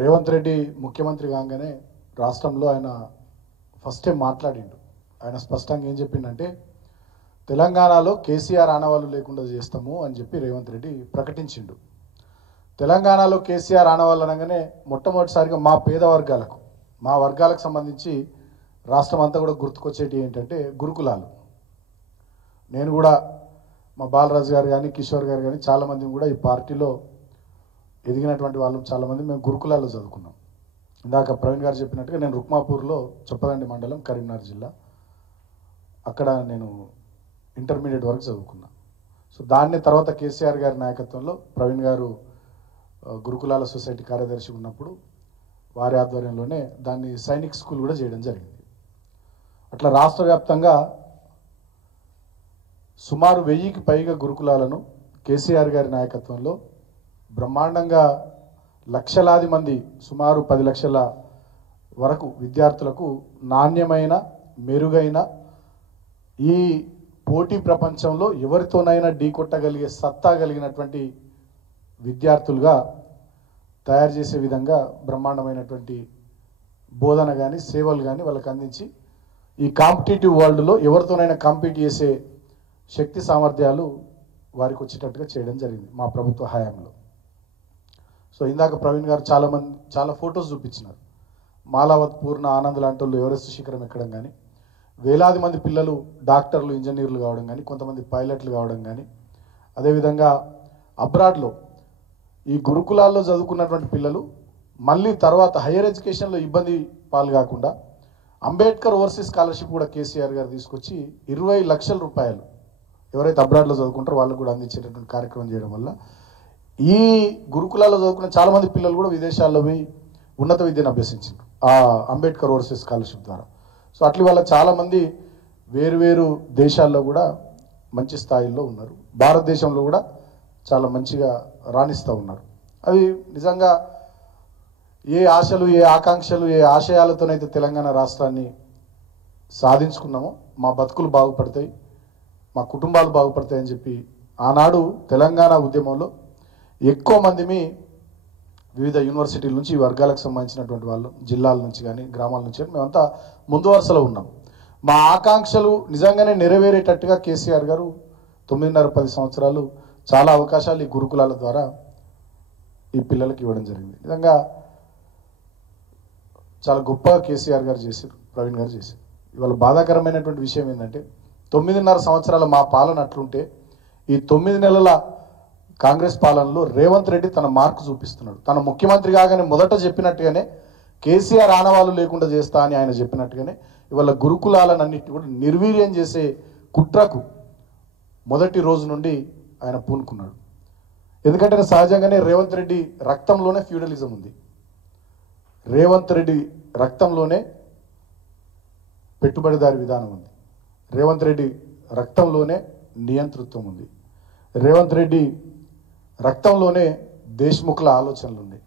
రేవంత్ రెడ్డి ముఖ్యమంత్రి కాగానే రాష్ట్రంలో ఆయన ఫస్ట్ టైం మాట్లాడిండు. ఆయన స్పష్టంగా ఏం చెప్పిండంటే తెలంగాణలో కేసీఆర్ ఆనవాళ్ళు లేకుండా చేస్తాము అని చెప్పి రేవంత్ రెడ్డి ప్రకటించిండు. తెలంగాణలో కేసీఆర్ ఆనవాళ్ళు అనగానే మొట్టమొదటిసారిగా మా వర్గాలకు సంబంధించి రాష్ట్రం అంతా కూడా గుర్తుకొచ్చేటి ఏంటంటే గురుకులాలు. నేను కూడా మా బాలరాజు గారు కానీ కిషోర్ గారు కానీ చాలామంది కూడా ఈ పార్టీలో ఎదిగినటువంటి వాళ్ళు చాలామంది మేము గురుకులాల్లో చదువుకున్నాం. ఇందాక ప్రవీణ్ గారు చెప్పినట్టుగా నేను రుక్మాపూర్లో చొప్పదండి మండలం కరీంనగర్ జిల్లా అక్కడ నేను ఇంటర్మీడియట్ వరకు చదువుకున్నా. సో దాన్ని తర్వాత కేసీఆర్ గారి నాయకత్వంలో ప్రవీణ్ గారు గురుకులాల సొసైటీ కార్యదర్శి ఉన్నప్పుడు వారి ఆధ్వర్యంలోనే దాన్ని సైనిక్ స్కూల్ కూడా చేయడం జరిగింది. అట్లా రాష్ట్ర వ్యాప్తంగా సుమారు 1000కి పైగా గురుకులాలను కేసీఆర్ గారి నాయకత్వంలో బ్రహ్మాండంగా లక్షలాది మంది సుమారు 10 లక్షల వరకు విద్యార్థులకు నాణ్యమైన మెరుగైన ఈ పోటీ ప్రపంచంలో ఎవరితోనైనా ఢీకొట్టగలిగే సత్తా కలిగినటువంటి విద్యార్థులుగా తయారు చేసే విధంగా బ్రహ్మాండమైనటువంటి బోధన కానీ సేవలు కానీ వాళ్ళకి అందించి ఈ కాంపిటేటివ్ వరల్డ్లో ఎవరితోనైనా కాంపీట్ చేసే శక్తి సామర్థ్యాలు వారికి వచ్చేటట్టుగా చేయడం జరిగింది మా ప్రభుత్వ హయాంలో. సో ఇందాక ప్రవీణ్ గారు చాలా ఫొటోస్ చూపించినారు. మాలావత్ పూర్ణ ఆనంద్ లాంటి వాళ్ళు ఎవరెస్ట్ శిఖరం ఎక్కడం కానీ, వేలాది మంది పిల్లలు డాక్టర్లు ఇంజనీర్లు కావడం కానీ, కొంతమంది పైలట్లు కావడం కానీ, అదేవిధంగా అబ్రాడ్లో ఈ గురుకులాల్లో చదువుకున్నటువంటి పిల్లలు మళ్ళీ తర్వాత హయ్యర్ ఎడ్యుకేషన్లో ఇబ్బంది పాలు కాకుండా అంబేద్కర్ ఓవర్సీస్ స్కాలర్షిప్ కూడా కేసీఆర్ గారు తీసుకొచ్చి 20 లక్షల రూపాయలు ఎవరైతే అబ్రాడ్లో చదువుకుంటారో వాళ్ళకు కూడా అందించేటటువంటి కార్యక్రమం చేయడం వల్ల ఈ గురుకులాల్లో చదువుకున్న చాలామంది పిల్లలు కూడా విదేశాల్లో పోయి ఉన్నత విద్యను అభ్యసించారు ఆ అంబేద్కర్ ఓవర్సీస్ స్కాలర్షిప్ ద్వారా. సో అట్లా వాళ్ళ చాలామంది వేరు దేశాల్లో కూడా మంచి స్థాయిలో ఉన్నారు. భారతదేశంలో కూడా చాలా మంచిగా రాణిస్తూ ఉన్నారు. అది నిజంగా ఏ ఆశలు ఏ ఆకాంక్షలు ఏ ఆశయాలతోనైతే తెలంగాణ రాష్ట్రాన్ని సాధించుకున్నామో మా బతుకులు బాగుపడతాయి, మా కుటుంబాలు బాగుపడతాయని చెప్పి ఆనాడు తెలంగాణ ఉద్యమంలో ఎక్కువ మందిని వివిధ యూనివర్సిటీల నుంచి ఈ వర్గాలకు సంబంధించినటువంటి వాళ్ళు జిల్లాల నుంచి కానీ గ్రామాల నుంచి కానీ మేమంతా ముందు వరుసలో ఉన్నాం. మా ఆకాంక్షలు నిజంగానే నెరవేరేటట్టుగా కేసీఆర్ గారు 9.5-10 సంవత్సరాలు చాలా అవకాశాలు ఈ గురుకులాల ద్వారా ఈ పిల్లలకి ఇవ్వడం జరిగింది. నిజంగా చాలా గొప్పగా కేసీఆర్ గారు చేశారు, ప్రవీణ్ గారు చేశారు. ఇవాళ బాధాకరమైనటువంటి విషయం ఏంటంటే 9.5 సంవత్సరాల మా పాలన అట్లుంటే ఈ 9 నెలల కాంగ్రెస్ పాలనలో రేవంత్ రెడ్డి తన మార్కు చూపిస్తున్నాడు. తన ముఖ్యమంత్రి కాగానే మొదట చెప్పినట్టుగానే కేసీఆర్ ఆనవాళ్ళు లేకుండా చేస్తా అని ఆయన చెప్పినట్టుగానే ఇవాళ గురుకులాలన్నిటి కూడా నిర్వీర్యం చేసే కుట్రకు మొదటి రోజు నుండి ఆయన పూనుకున్నాడు. ఎందుకంటే సహజంగానే రేవంత్ రెడ్డి రక్తంలోనే ఫ్యూడలిజం ఉంది, రేవంత్ రెడ్డి రక్తంలోనే పెట్టుబడిదారి విధానం ఉంది, రేవంత్ రెడ్డి రక్తంలోనే నియంతృత్వం ఉంది, రేవంత్ రెడ్డి రక్తంలోనే దేశ్ముఖ్ల ఆలోచనలు ఉన్నాయి.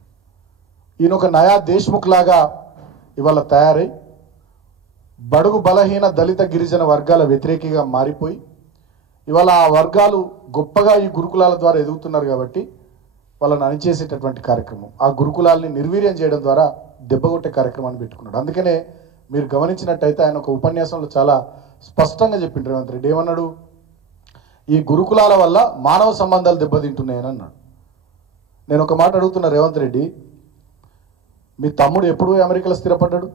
ఈయన ఒక నయా దేశ్ముఖ్ లాగా ఇవాళ తయారై బడుగు బలహీన దళిత గిరిజన వర్గాల వ్యతిరేకిగా మారిపోయి ఇవాళ ఆ వర్గాలు గొప్పగా ఈ గురుకులాల ద్వారా ఎదుగుతున్నారు కాబట్టి వాళ్ళని అణిచేసేటటువంటి కార్యక్రమం, ఆ గురుకులాల్ని నిర్వీర్యం చేయడం ద్వారా దెబ్బగొట్టే కార్యక్రమాన్ని పెట్టుకున్నాడు. అందుకనే మీరు గమనించినట్టయితే ఆయన ఒక ఉపన్యాసంలో చాలా స్పష్టంగా చెప్పిండు రేవంత్ రెడ్డి. ఏమన్నాడు? ఈ గురుకులాల వల్ల మానవ సంబంధాలు దెబ్బతింటున్నాయని అన్నాడు. నేను ఒక మాట అడుగుతున్నా రేవంత్ రెడ్డి, మీ తమ్ముడు ఎప్పుడు అమెరికాలో స్థిరపడ్డాడు?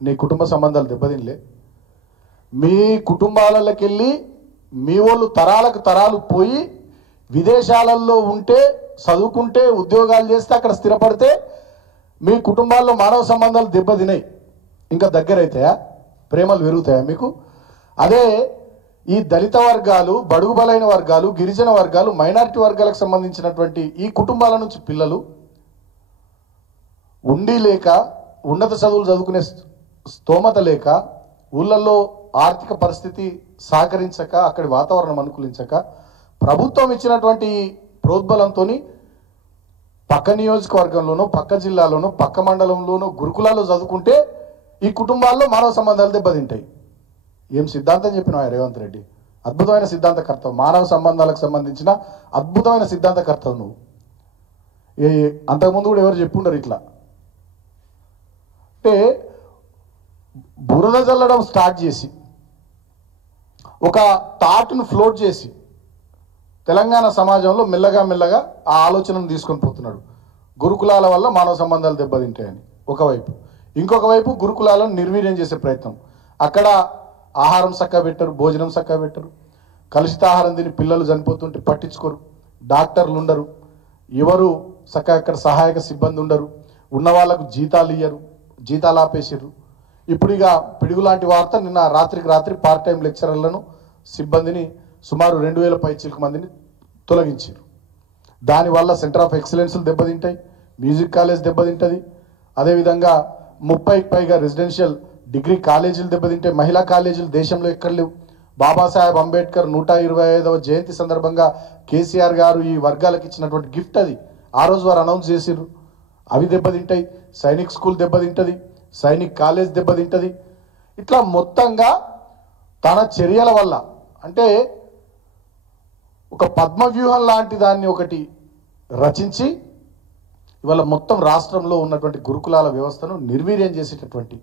నీ కుటుంబ సంబంధాలు దెబ్బతినలే? మీ కుటుంబాలకి వెళ్ళి మీ వాళ్ళు తరాలకు తరాలు పోయి విదేశాలలో ఉంటే చదువుకుంటే ఉద్యోగాలు చేస్తే అక్కడ స్థిరపడితే మీ కుటుంబాల్లో మానవ సంబంధాలు దెబ్బతినాయి, ఇంకా దగ్గర అవుతాయా? ప్రేమలు పెరుగుతాయా మీకు? అదే ఈ దళిత వర్గాలు, బడుగు బలైన వర్గాలు, గిరిజన వర్గాలు, మైనారిటీ వర్గాలకు సంబంధించినటువంటి ఈ కుటుంబాల నుంచి పిల్లలు ఉండి లేక ఉన్నత చదువులు చదువుకునే స్తోమత లేక ఊళ్ళల్లో ఆర్థిక పరిస్థితి సహకరించక అక్కడి వాతావరణం అనుకూలించక ప్రభుత్వం ఇచ్చినటువంటి ప్రోద్బలంతో పక్క నియోజకవర్గంలోనో పక్క జిల్లాలోనో పక్క మండలంలోనో గురుకులాల్లో చదువుకుంటే ఈ కుటుంబాల్లో మానవ సంబంధాలు దెబ్బతింటాయి. ఏం సిద్ధాంతం చెప్పినావు రేవంత్ రెడ్డి? అద్భుతమైన సిద్ధాంతకర్తవు, మానవ సంబంధాలకు సంబంధించిన అద్భుతమైన సిద్ధాంతకర్తవు నువ్వు. అంతకుముందు కూడా ఎవరు చెప్పుండరు ఇట్లా. అంటే బురద జల్లడం స్టార్ట్ చేసి ఒక థాట్ను ఫ్లోట్ చేసి తెలంగాణ సమాజంలో మెల్లగా మెల్లగా ఆ ఆలోచనను తీసుకొని పోతున్నాడు. గురుకులాల వల్ల మానవ సంబంధాలు దెబ్బతింటాయని ఒకవైపు, ఇంకొక వైపు గురుకులాలను నిర్వీర్యం చేసే ప్రయత్నం. అక్కడ ఆహారం చక్కగా పెట్టరు, భోజనం చక్కగా పెట్టరు, కలుషితాహారం తిని పిల్లలు చనిపోతుంటే పట్టించుకోరు, డాక్టర్లు ఉండరు, ఎవరు చక్కగా అక్కడ సహాయక సిబ్బంది ఉండరు, ఉన్న వాళ్ళకు జీతాలు ఇయ్యరు, జీతాలు ఆపేసారు. ఇప్పుడు ఇక పిడుగు లాంటి వార్త, నిన్న రాత్రికి రాత్రి పార్ట్ టైం లెక్చరర్లను సిబ్బందిని సుమారు 2000 పైచిలకు మందిని తొలగించారు. దానివల్ల సెంటర్ ఆఫ్ ఎక్సలెన్స్లు దెబ్బతింటాయి, మ్యూజిక్ కాలేజ్ దెబ్బతింటుంది, అదేవిధంగా 30కి పైగా రెసిడెన్షియల్ డిగ్రీ కాలేజీలు దెబ్బతింటాయి, మహిళా కాలేజీలు దేశంలో ఎక్కడ లేవు. బాబాసాహెబ్ అంబేద్కర్ 125వ జయంతి సందర్భంగా కేసీఆర్ గారు ఈ వర్గాలకు ఇచ్చినటువంటి గిఫ్ట్ అది, ఆ రోజు వారు అనౌన్స్ చేసిర్రు, అవి దెబ్బతింటాయి. సైనిక్ స్కూల్ దెబ్బతింటుంది, సైనిక్ కాలేజ్ దెబ్బతింటుంది. ఇట్లా మొత్తంగా తన చర్యల వల్ల, అంటే ఒక పద్మవ్యూహం లాంటి దాన్ని ఒకటి రచించి ఇవాళ మొత్తం రాష్ట్రంలో ఉన్నటువంటి గురుకులాల వ్యవస్థను నిర్వీర్యం చేసేటటువంటి